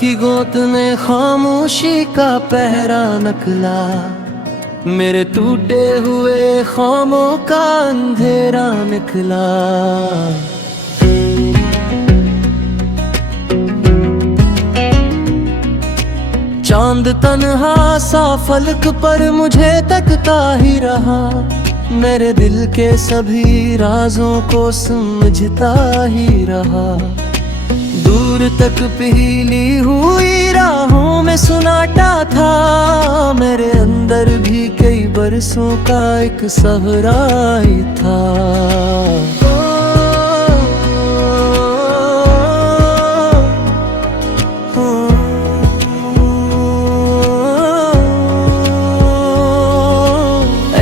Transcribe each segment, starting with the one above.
की गोत ने खामोशी का पहरा नकला, मेरे टूटे हुए ख्वाबों का अंधेरा निकला। चांद तन्हा सा फलक पर मुझे तकता ही रहा, मेरे दिल के सभी राजों को समझता ही रहा। दूर तक पीली हुई राहों में सुनाटा था, मेरे अंदर भी कई बरसों का एक सहरा ही था।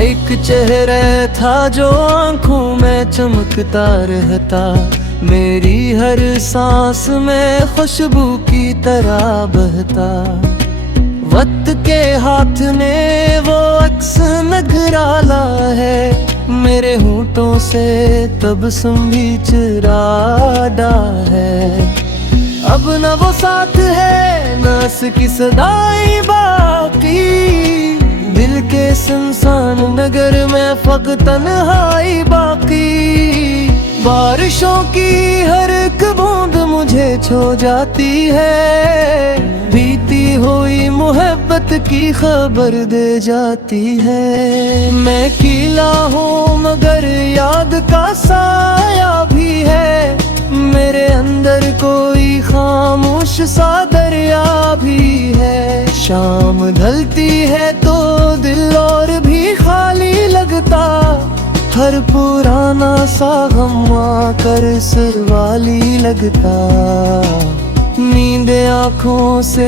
एक चेहरा था जो आंखों में चमकता रहता, मेरी हर सांस में खुशबू की तरह बहता। वक्त के हाथ में वो अक्स नगराला है, मेरे होठों से तबस्सुम भी चुराता है। अब न वो साथ है न उसकी सदाई बाकी, दिल के सुनसान नगर में फकत तन्हाई बाकी। बारिशों की हर एक बूंद मुझे छू जाती है, बीती हुई मोहब्बत की खबर दे जाती है। मैं कीला हूँ मगर याद का साया भी है, मेरे अंदर कोई खामोश सा दरिया भी है। शाम ढलती है तो दिल और भी खाली लगता, हर पुराना सा गम आकर सरवाली लगता। नींद आँखों से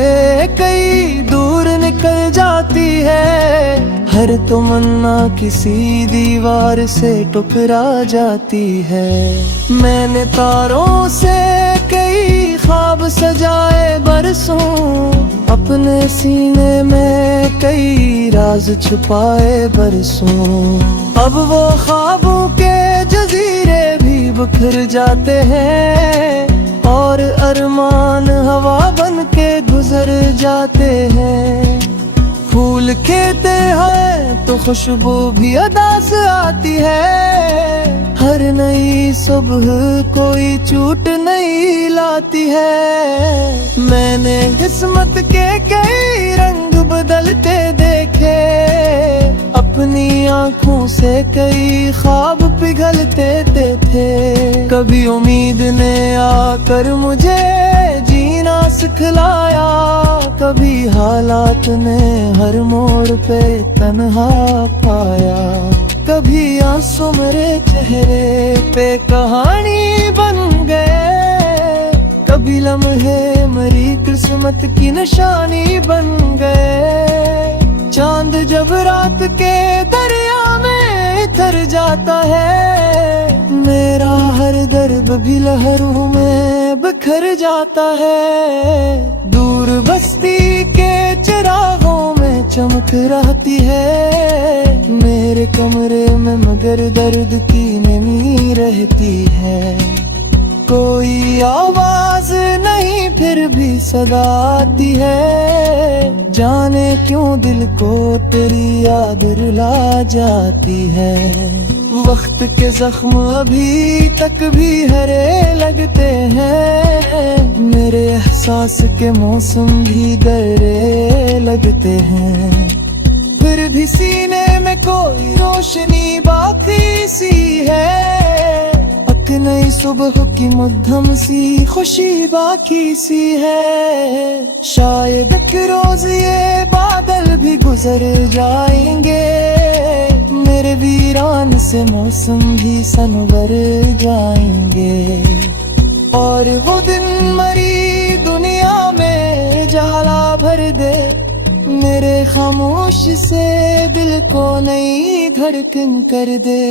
कई दूर निकल जाती है, हर तमन्ना किसी दीवार से टकरा जाती है। मैंने तारों से कई ख्वाब सजाए बरसों, अपने सीने में कई राज छुपाए बरसों। अब वो ख्वाबों के जजीरे भी बिखर जाते हैं, और अरमान हवा बन के गुजर जाते हैं। फूल खिलते हैं तो खुशबू भी अदा से आती है, हर नई सुबह कोई चोट नहीं लाती है। मैंने किस्मत के कई रंग बदलते देखे, अपनी आँखों से कई ख्वाब पिघलते थे। कभी उम्मीद ने आकर मुझे जीना सिखलाया, कभी हालात ने हर मोड़ पे तन्हा पाया। कभी आंसू मेरे चेहरे पे कहानी बन गए, कभी लम्हे मेरी किस्मत की निशानी बन गए। चांद जब रात के दरिया में उतर जाता है, मेरा हर दर्द भी लहरों में बिखर जाता है। दूर बस्ती के चिरागों में चमक रहती है, मेरे कमरे में मगर दर्द की नमी रहती है। कोई आवाज नहीं फिर भी सदा आती है, जाने क्यों दिल को तेरी याद रुला जाती है। वक्त के जख्म अभी तक भी हरे लगते हैं, मेरे एहसास के मौसम भी गहरे लगते हैं। फिर भी सीने में कोई रोशनी बाकी सी है, नई सुबह की मध्यम सी खुशी बाकी सी है। शायद एक रोज ये बादल भी गुजर जाएंगे, मेरे वीरान से मौसम भी संवर जाएंगे। और वो दिन मरी दुनिया में जाला भर दे, मेरे खामोश से दिल को नई धड़कन कर दे।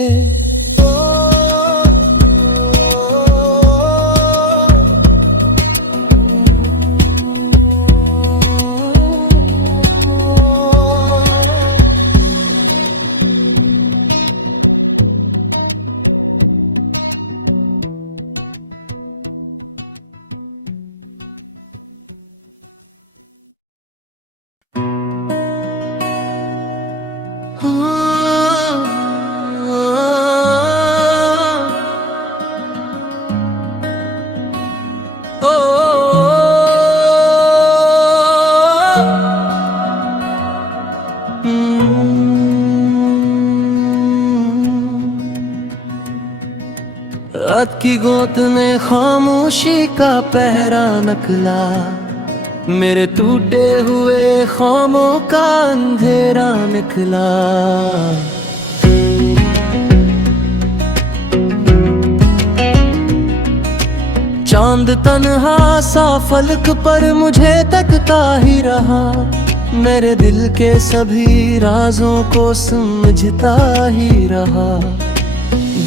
रात की गोत ने खामोशी का पहरा नकला, मेरे टूटे हुए ख्वाबों का अंधेरा निकला। चांद तन्हा सा फलक पर मुझे तकता ही रहा, मेरे दिल के सभी राजों को समझता ही रहा।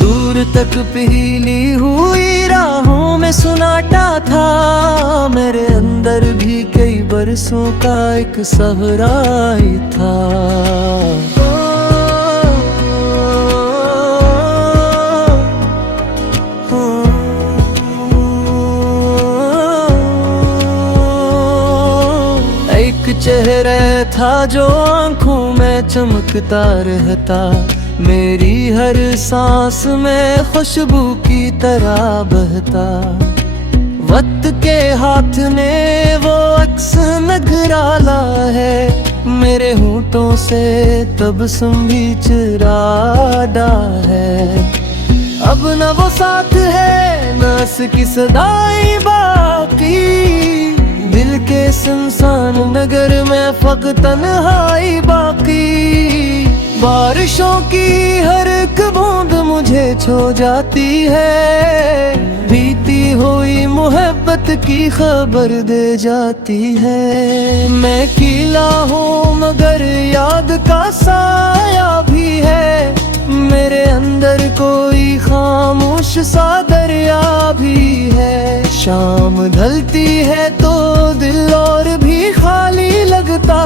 दूर तक पीली हुई राहों में सुनाटा था, मेरे अंदर भी कई बरसों का एक सहरा ही था। एक चेहरा था जो आंखों में चमकता रहता, मेरी हर सांस में खुशबू की तरह बहता। वक्त के हाथ ने वो अक्स नगराला है, मेरे होठों से तबस्सुम भी चुरादा है। अब न वो साथ है न उसकी सदाई बाकी, दिल के सुनसान नगर में फकत तन्हाई बाकी। बारिशों की हर एक बूंद मुझे छो जाती है, बीती हुई मोहब्बत की खबर दे जाती है। मैं अकेला हूँ मगर याद का साया भी है, मेरे अंदर कोई खामोश सा दरिया भी है। शाम ढलती है तो दिल और भी खाली लगता,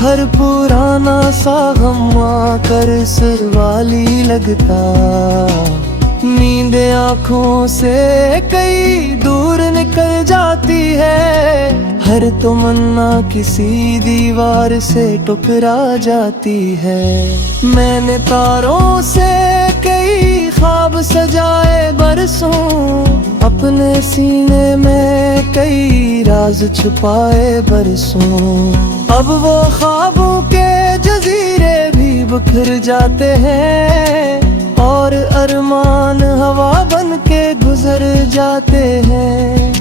हर पुराना सा गम आकर सरवाली लगता। नींद आँखों से कई दूर निकल जाती है, हर तमन्ना किसी दीवार से टकरा जाती है। मैंने तारों से कई ख्वाब सजाए बरसों, अपने सीने में कई राज छुपाए बरसों। अब वो ख्वाबों के जजीरे भी बिखर जाते हैं, और अरमान हवा बन के गुजर जाते हैं।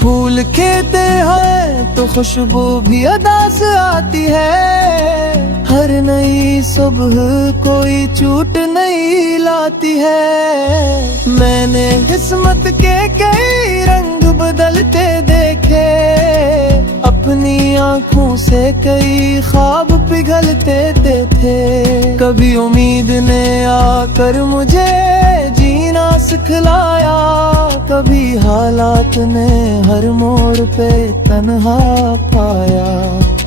फूल खिलते हैं तो खुशबू भी अदा से आती है, हर नई सुबह कोई चूट नहीं लाती है। मैंने किस्मत के कई रंग बदलते देखे, अपनी आँखों से कई ख्वाब पिघलते थे। कभी उम्मीद ने आकर मुझे जीना सिखलाया, कभी हालात ने हर मोड़ पे तन्हा पाया।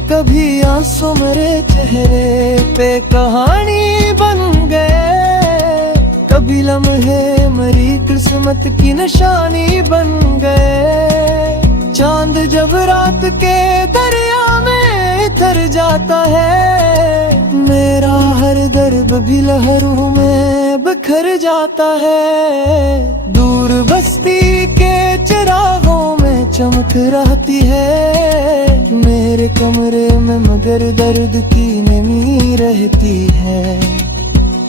कभी आंसू मेरे चेहरे पे कहानी बन गए, कभी लम्हे मेरी किस्मत की निशानी बन गए। चांद जब रात के दरिया में उतर जाता है, मेरा हर दर्द भी लहरों में बिखर जाता है। दूर बस्ती के चिरागों में चमक रहती है, मेरे कमरे में मगर दर्द की नमी रहती है।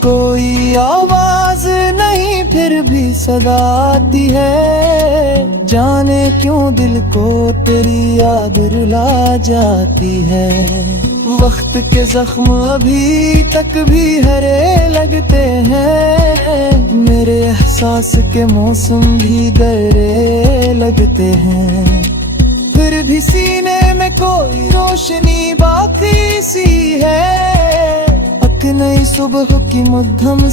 कोई आवाज नहीं फिर भी सदा आती है, जाने क्यों दिल को तेरी याद रुला जाती है। वक्त के जख्म अभी तक भी हरे लगते हैं, मेरे एहसास के मौसम भी गहरे लगते हैं। फिर भी सीने में कोई रोशनी बाकी सी है, एक नई सुबह की मध्यम